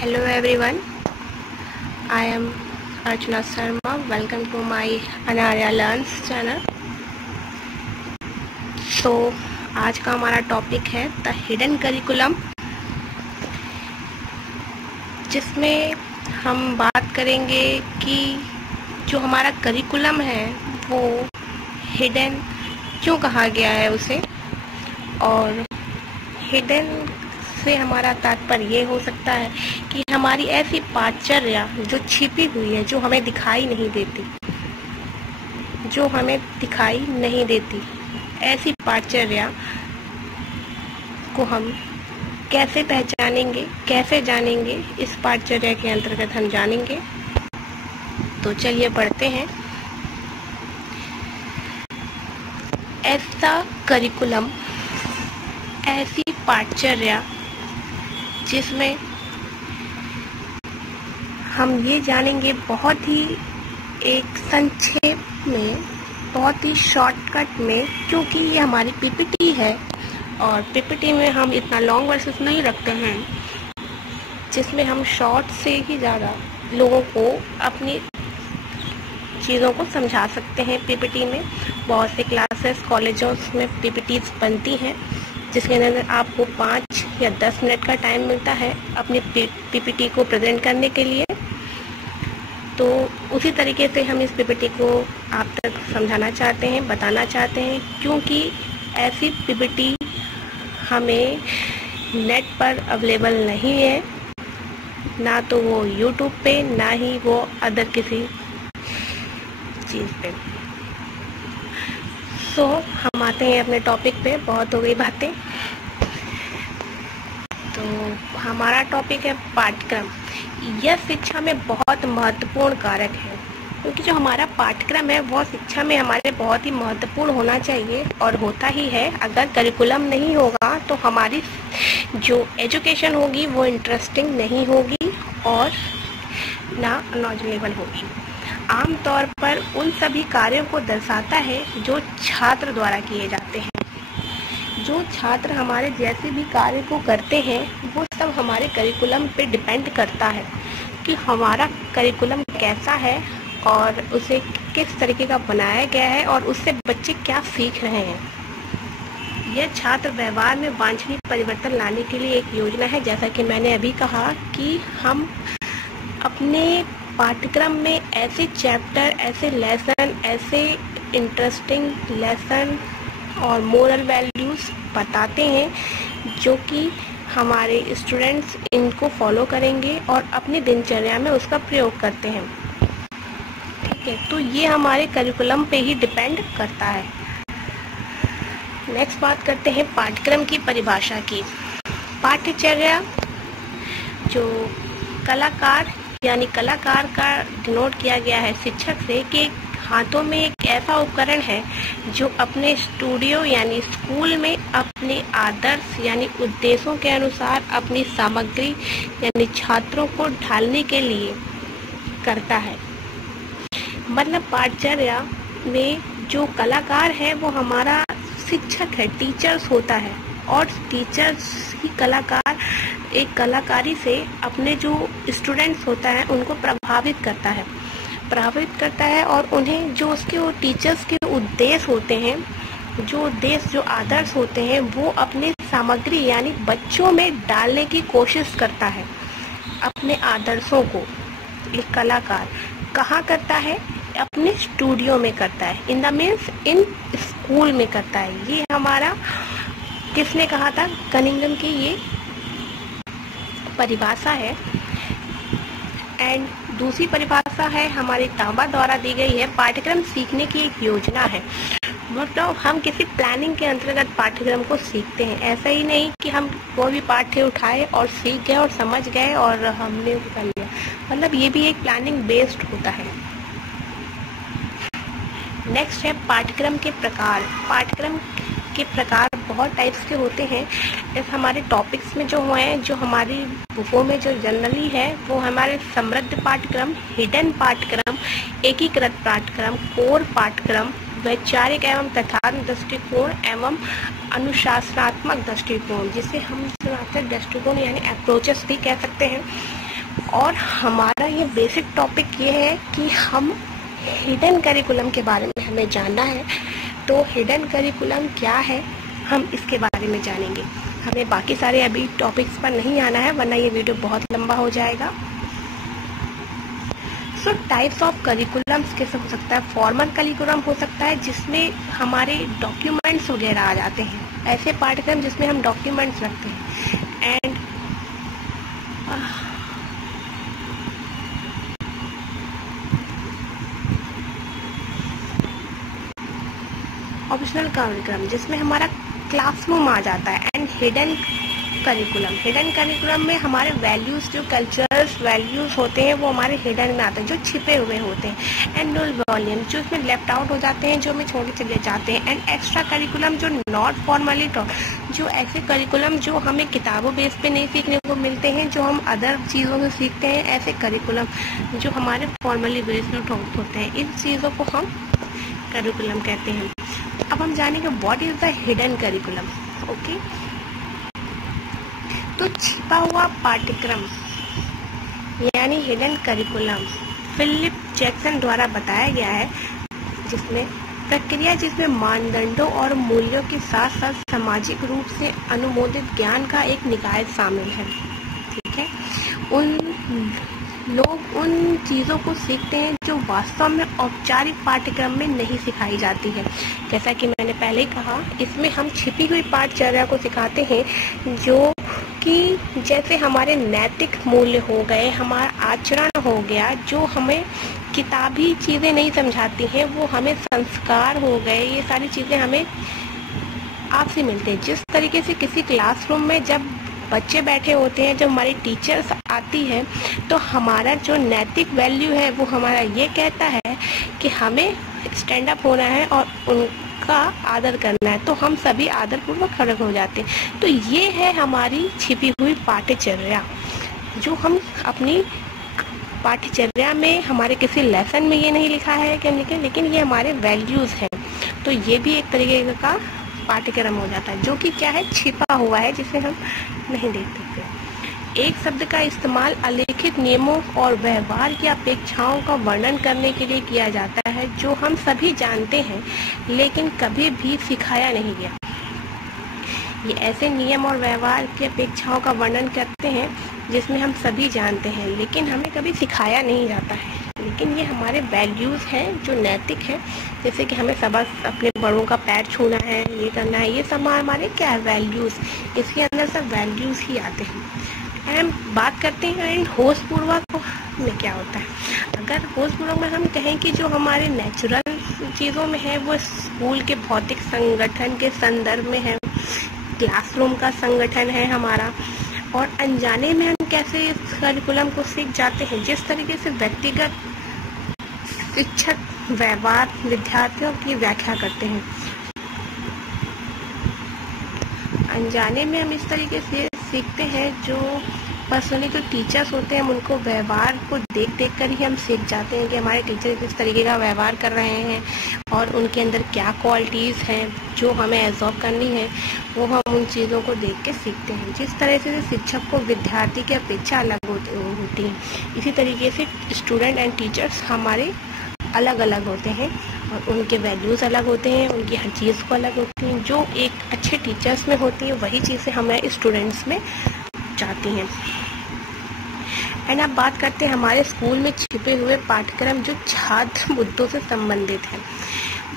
Hello everyone, I am Archana Sharma. Welcome to my Anarya Learns channel. तो आज का हमारा टॉपिक है द हिडन करिकुलम, जिसमें हम बात करेंगे कि जो हमारा करिकुलम है वो हिडन क्यों कहा गया है उसे, और हिडन से हमारा तात्पर्य ये हो सकता है कि हमारी ऐसी पाठचर्या जो छिपी हुई है, जो हमें दिखाई नहीं देती, ऐसी पाठचर्या को हम कैसे पहचानेंगे, कैसे जानेंगे, इस पाठचर्या के अंतर्गत हम जानेंगे। तो चलिए पढ़ते हैं। ऐसा करिकुलम, ऐसी पाठचर्या जिसमें हम ये जानेंगे बहुत ही एक संक्षेप में, बहुत ही शॉर्टकट में, क्योंकि ये हमारी पीपीटी है और पीपीटी में हम इतना लॉन्ग वर्सेस नहीं रखते हैं, जिसमें हम शॉर्ट से ही ज़्यादा लोगों को अपनी चीज़ों को समझा सकते हैं। पीपीटी में बहुत से क्लासेस कॉलेजों में पीपीटीज बनती हैं, जिसके अंदर आपको 5 या 10 मिनट का टाइम मिलता है अपनी पीपीटी को प्रेजेंट करने के लिए। तो उसी तरीके से हम इस पीपीटी को आप तक समझाना चाहते हैं, बताना चाहते हैं, क्योंकि ऐसी पीपीटी हमें नेट पर अवेलेबल नहीं है, ना तो वो यूट्यूब पे, ना ही वो अदर किसी चीज़ पे। तो हम आते हैं अपने टॉपिक पे। बहुत हो गई बातें। तो हमारा टॉपिक है पाठ्यक्रम। यह शिक्षा में बहुत महत्वपूर्ण कारक है, क्योंकि जो हमारा पाठ्यक्रम है वो शिक्षा में हमारे बहुत ही महत्वपूर्ण होना चाहिए, और होता ही है। अगर करिकुलम नहीं होगा तो हमारी जो एजुकेशन होगी वो इंटरेस्टिंग नहीं होगी और ना नॉलेजेबल होगी। आमतौर पर उन सभी कार्यों को दर्शाता है जो छात्र द्वारा किए जाते हैं। जो छात्र हमारे जैसे भी कार्य को करते हैं वो सब हमारे करिकुलम पे डिपेंड करता है कि हमारा करिकुलम कैसा है और उसे किस तरीके का बनाया गया है और उससे बच्चे क्या सीख रहे हैं। यह छात्र व्यवहार में वांछनीय परिवर्तन लाने के लिए एक योजना है। जैसा कि मैंने अभी कहा कि हम अपने पाठ्यक्रम में ऐसे चैप्टर, ऐसे लेसन, ऐसे इंटरेस्टिंग लेसन और मोरल वैल्यूज़ बताते हैं जो कि हमारे स्टूडेंट्स इनको फॉलो करेंगे और अपनी दिनचर्या में उसका प्रयोग करते हैं। ठीक है, तो ये हमारे करिकुलम पे ही डिपेंड करता है। नेक्स्ट बात करते हैं पाठ्यक्रम की परिभाषा की। पाठ्यचर्या जो कलाकार का डिनोट किया गया है शिक्षक से कि हाथों में एक ऐसा उपकरण है जो अपने स्टूडियो यानी स्कूल में अपने आदर्श यानी उद्देश्यों के अनुसार अपनी सामग्री यानी छात्रों को ढालने के लिए करता है। मतलब पाठचर्या में जो कलाकार है वो हमारा शिक्षक है, टीचर्स होता है, और टीचर्स ही कलाकार एक कलाकारी से अपने जो स्टूडेंट्स होता है उनको प्रभावित करता है और उन्हें जो उसके वो टीचर्स के उद्देश्य होते हैं, जो आदर्श होते हैं, वो अपने सामग्री यानी बच्चों में डालने की कोशिश करता है। अपने आदर्शों को एक कलाकार कहाँ करता है? अपने स्टूडियो में करता है, in the means in school में करता है। ये हमारा किसने कहा था? कनिंघम की ये परिभाषा है। एंड दूसरी परिभाषा है हमारी तांबा द्वारा दी गई है। पाठ्यक्रम सीखने की एक योजना है, मतलब हम किसी प्लानिंग के अंतर्गत पाठ्यक्रम को सीखते हैं। ऐसा ही नहीं कि हम कोई भी पाठ्य उठाए और सीख गए और समझ गए और हमने कर लिया, मतलब ये भी एक प्लानिंग बेस्ड होता है। नेक्स्ट है पाठ्यक्रम के प्रकार। पाठ्यक्रम के प्रकार बहुत टाइप्स के होते हैं। जैसे हमारे टॉपिक्स में जो हुए हैं, जो हमारी बुकों में जो जनरली है, वो हमारे समृद्ध पाठ्यक्रम, हिडन पाठ्यक्रम, एकीकृत पाठ्यक्रम, कोर पाठ्यक्रम, वैचारिक एवं तथ्यात्मक दृष्टिकोण एवं अनुशासनात्मक दृष्टिकोण, जिसे हम दृष्टिकोण यानी अप्रोचेस भी कह सकते हैं। और हमारा ये बेसिक टॉपिक ये है कि हम हिडन करिकुलम के बारे में हमें जानना है। तो हिडन करिकुलम क्या है, हम इसके बारे में जानेंगे। हमें बाकी सारे अभी टॉपिक्स पर नहीं आना है, वरना ये वीडियो बहुत लंबा हो जाएगा। सो टाइप्स ऑफ करिकुलम्स कैसे हो सकता है। फॉर्मल करिकुलम हो सकता है जिसमें हमारे डॉक्यूमेंट्स वगैरह आ जाते हैं, ऐसे पाठ्यक्रम जिसमें हम डॉक्यूमेंट्स रखते हैं। एंड ऑप्शनल करिकुलम जिसमें हमारा क्लासरूम आ जाता है। एंड हिडन करिकुलम में हमारे वैल्यूज, जो कल्चरल वैल्यूज होते हैं वो हमारे हिडन में आते हैं, जो छिपे हुए होते हैं। एंड नुल वॉल्यूम जो इसमें लेफ्ट आउट हो जाते हैं, जो हमें छोड़े चले जाते हैं। एंड एक्स्ट्रा करिकुलम जो नॉट फॉर्मली टॉट, जो ऐसे करिकुलम जो हमें किताबों बेस पे नहीं सीखने को मिलते हैं, जो हम अदर चीज़ों से सीखते हैं, ऐसे करिकुलम जो हमारे फॉर्मली बेस पे टॉट होते हैं, इन चीज़ों को हम करिकुलम कहते हैं। अब हम जानेंगे what is the hidden curriculum. Okay, तो छिपा हुआ पाठ्यक्रम यानी हिडन करिकुलम फिलिप जैक्सन द्वारा बताया गया है, जिसमें प्रक्रिया जिसमें मानदंडों और मूल्यों के साथ साथ सामाजिक रूप से अनुमोदित ज्ञान का एक निकाय शामिल है। ठीक है, लोग उन चीज़ों को सीखते हैं जो वास्तव में औपचारिक पाठ्यक्रम में नहीं सिखाई जाती है। जैसा कि मैंने पहले ही कहा, इसमें हम छिपी हुई पाठचर्या को सिखाते हैं, जो कि जैसे हमारे नैतिक मूल्य हो गए, हमारा आचरण हो गया, जो हमें किताबी चीज़ें नहीं समझाती हैं, वो हमें संस्कार हो गए, ये सारी चीज़ें हमें आपसे मिलते हैं। जिस तरीके से किसी क्लासरूम में जब बच्चे बैठे होते हैं, जब हमारी टीचर्स आती है, तो हमारा जो नैतिक वैल्यू है वो हमारा ये कहता है कि हमें स्टैंड अप होना है और उनका आदर करना है, तो हम सभी आदरपूर्वक खड़े हो जाते हैं। तो ये है हमारी छिपी हुई पाठ्यचर्या, जो हम अपनी पाठ्यचर्या में, हमारे किसी लेसन में ये नहीं लिखा है कि हम लिखें, लेकिन ये हमारे वैल्यूज़ हैं। तो ये भी एक तरीके का पाठ्यक्रम हो जाता है, जो कि क्या है, छिपा हुआ है, जिसे हम नहीं देख सकते। एक शब्द का इस्तेमाल अलिखित नियमों और व्यवहार की अपेक्षाओं का वर्णन करने के लिए किया जाता है, जो हम सभी जानते हैं लेकिन कभी भी सिखाया नहीं गया। ये ऐसे नियम और व्यवहार की अपेक्षाओं का वर्णन करते हैं जिसमें हम सभी जानते हैं लेकिन हमें कभी सिखाया नहीं जाता है। लेकिन ये हमारे वैल्यूज़ हैं जो नैतिक है, जैसे कि हमें सबक अपने बड़ों का पैर छूना है, ये करना है, ये सब हमारे क्या है, वैल्यूज़। इसके अंदर सब वैल्यूज़ ही आते हैं। हम बात करते हैं एंड होशपूर्वक में क्या होता है। अगर होशपूर्वक में हम कहें कि जो हमारे नेचुरल चीज़ों में है, वो स्कूल के भौतिक संगठन के संदर्भ में है, क्लासरूम का संगठन है हमारा, और अनजाने में हम कैसे इस करिकुलम को सीख जाते हैं। जिस तरीके से व्यक्तिगत शिक्षक व्यवहार विद्यार्थियों की व्याख्या करते हैं, अनजाने में हम इस तरीके से सीखते हैं। जो पर्सनली जो टीचर्स होते हैं, हम उनको व्यवहार को देख देख कर ही हम सीख जाते हैं कि हमारे टीचर किस तरीके का व्यवहार कर रहे हैं और उनके अंदर क्या क्वालिटीज़ हैं जो हमें एब्जॉर्ब करनी है, वो हम उन चीज़ों को देख के सीखते हैं। जिस तरह से शिक्षक को विद्यार्थी की अपेक्षा अलग होती है, इसी तरीके से स्टूडेंट एंड टीचर्स हमारे अलग अलग होते हैं और उनके वैल्यूज़ अलग होते हैं, उनकी हर चीज़ को अलग होती हैं। जो एक अच्छे टीचर्स में होती है, वही चीज़ें हमें स्टूडेंट्स में जाती हैं। एंड अब बात करते हैं हमारे स्कूल में छिपे हुए पाठ्यक्रम जो छात्र मुद्दों से संबंधित है।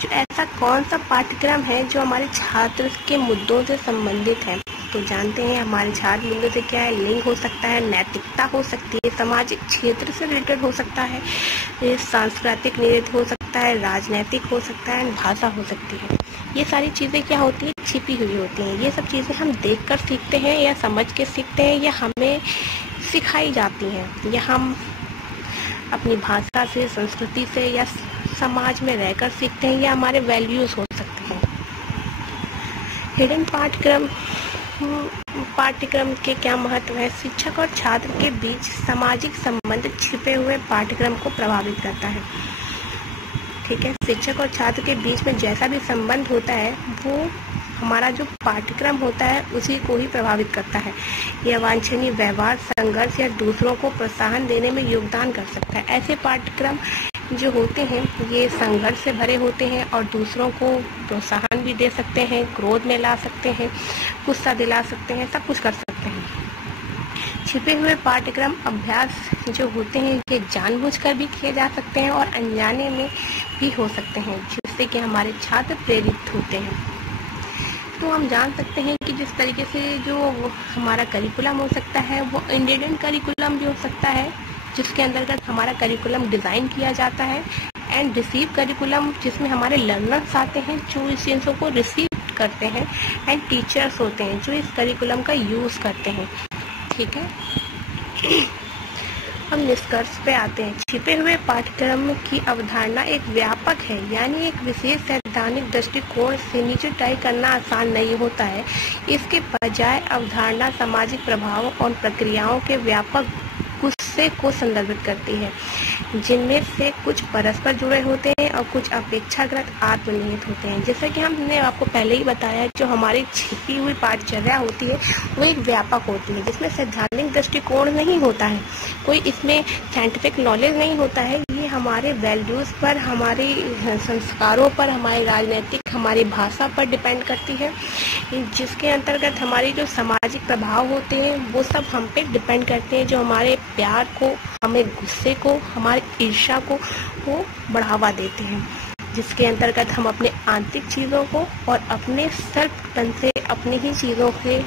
जो ऐसा कौन सा पाठ्यक्रम है जो हमारे छात्र के मुद्दों से संबंधित है, तो जानते हैं हमारे छात्र मुद्दों से क्या है। लिंग हो सकता है, नैतिकता हो सकती है, सामाजिक क्षेत्र से रिलेटेड हो सकता है, सांस्कृतिक नृत्य हो सकता है, राजनीतिक हो सकता है, भाषा हो सकती है। ये सारी चीज़ें क्या होती है, छिपी हुई होती हैं। ये सब चीज़ें हम देखकर सीखते हैं या समझ के सीखते हैं या हमें सिखाई जाती हैं, या हम अपनी भाषा से, संस्कृति से या समाज में रहकर सीखते हैं, या हमारे वैल्यूज़ हो सकते हैं। हिडन पाठ्यक्रम के क्या महत्व है। शिक्षक और छात्र के बीच सामाजिक संबंध छिपे हुए पाठ्यक्रम को प्रभावित करता है। ठीक है, शिक्षक और छात्र के बीच में जैसा भी संबंध होता है वो हमारा जो पाठ्यक्रम होता है उसी को ही प्रभावित करता है। यह अवांछनीय व्यवहार, संघर्ष या दूसरों को प्रोत्साहन देने में योगदान कर सकता है। ऐसे पाठ्यक्रम जो होते हैं ये संघर्ष से भरे होते हैं और दूसरों को प्रोत्साहन भी दे सकते हैं, क्रोध में ला सकते हैं, गुस्सा दिला सकते हैं, सब कुछ कर सकते हैं। छिपे हुए पाठ्यक्रम अभ्यास जो होते हैं ये जानबूझकर भी किए जा सकते हैं और अनजाने में भी हो सकते हैं, जिससे कि हमारे छात्र प्रेरित होते हैं। तो हम जान सकते हैं कि जिस तरीके से जो हमारा करिकुलम हो सकता है वो इंडिपेंडेंट करिकुलम भी हो सकता है, जिसके अंतर्गत हमारा करिकुलम डिज़ाइन किया जाता है, एंड रिसीव करिकुलम जिसमें हमारे लर्नर्स आते हैं जो इस चीज़ों को रिसीव करते हैं, एंड टीचर्स होते हैं जो इस करिकुलम का यूज़ करते हैं। ठीक है, हम निष्कर्ष पे आते हैं। छिपे हुए पाठ्यक्रम की अवधारणा एक व्यापक है, यानी एक विशेष सैद्धांतिक दृष्टिकोण से नीचे करना आसान नहीं होता है। इसके बजाय अवधारणा सामाजिक प्रभावों और प्रक्रियाओं के व्यापक गुस्से को संदर्भित करती है, जिनमें से कुछ परस्पर जुड़े होते हैं और कुछ अपेक्षाकृत आत्मनिहित होते हैं। जैसा कि हमने आपको पहले ही बताया, जो हमारी छिपी हुई पाठचर्या होती है वो एक व्यापक होती है, जिसमें सैद्धांतिक दृष्टिकोण नहीं होता है, कोई इसमें साइंटिफिक नॉलेज नहीं होता है। ये हमारे वैल्यूज़ पर, हमारे संस्कारों पर, हमारी राजनीतिक, हमारी भाषा पर डिपेंड करती है, जिसके अंतर्गत हमारे जो सामाजिक प्रभाव होते हैं वो सब हम पे डिपेंड करते हैं, जो हमारे प्यार को, हमें गुस्से को, हमारी ईर्ष्या को वो बढ़ावा देते हैं, जिसके अंतर्गत हम अपने आंतरिक चीज़ों को और अपने सर्वपतन से अपनी ही चीज़ों से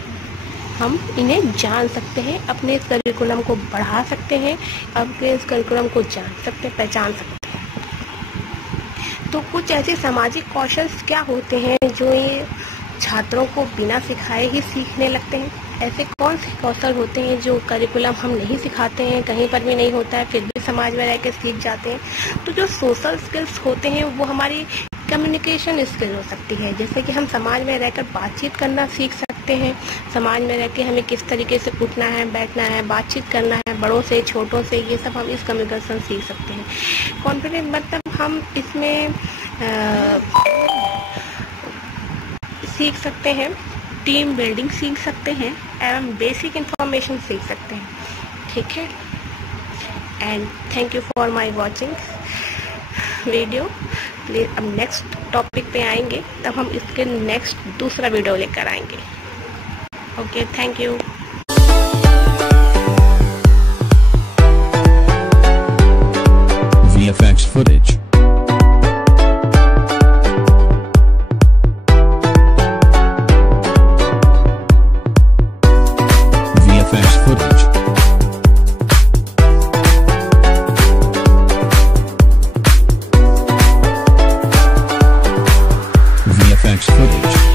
हम इन्हें जान सकते हैं, अपने इस करिकुलम को बढ़ा सकते हैं, अपने इस करिकुलम को जान सकते हैं, पहचान सकते हैं। तो कुछ ऐसे सामाजिक कौशल क्या होते हैं जो ये छात्रों को बिना सिखाए ही सीखने लगते हैं? ऐसे कौन से कौशल होते हैं जो करिकुलम हम नहीं सिखाते हैं, कहीं पर भी नहीं होता है, फिर भी समाज में रहकर सीख जाते हैं? तो जो सोशल स्किल्स होते हैं वो हमारी कम्युनिकेशन स्किल हो सकती है, जैसे कि हम समाज में रहकर बातचीत करना सीख सकते हैं, समाज में रह के हमें किस तरीके से उठना है, बैठना है, बातचीत करना है, बड़ों से, छोटों से, ये सब हम इस कम्युनिकेशन सीख सकते हैं। कॉन्फिडेंस मतलब हम इसमें सीख सकते हैं, टीम बिल्डिंग सीख सकते हैं एवं बेसिक इंफॉर्मेशन सीख सकते हैं। ठीक है, and thank you for my watching video. Please अब नेक्स्ट टॉपिक पे आएंगे, तब हम इसके नेक्स्ट दूसरा वीडियो लेकर आएंगे। Okay, thank you. VFX footage. VFX footage. VFX footage.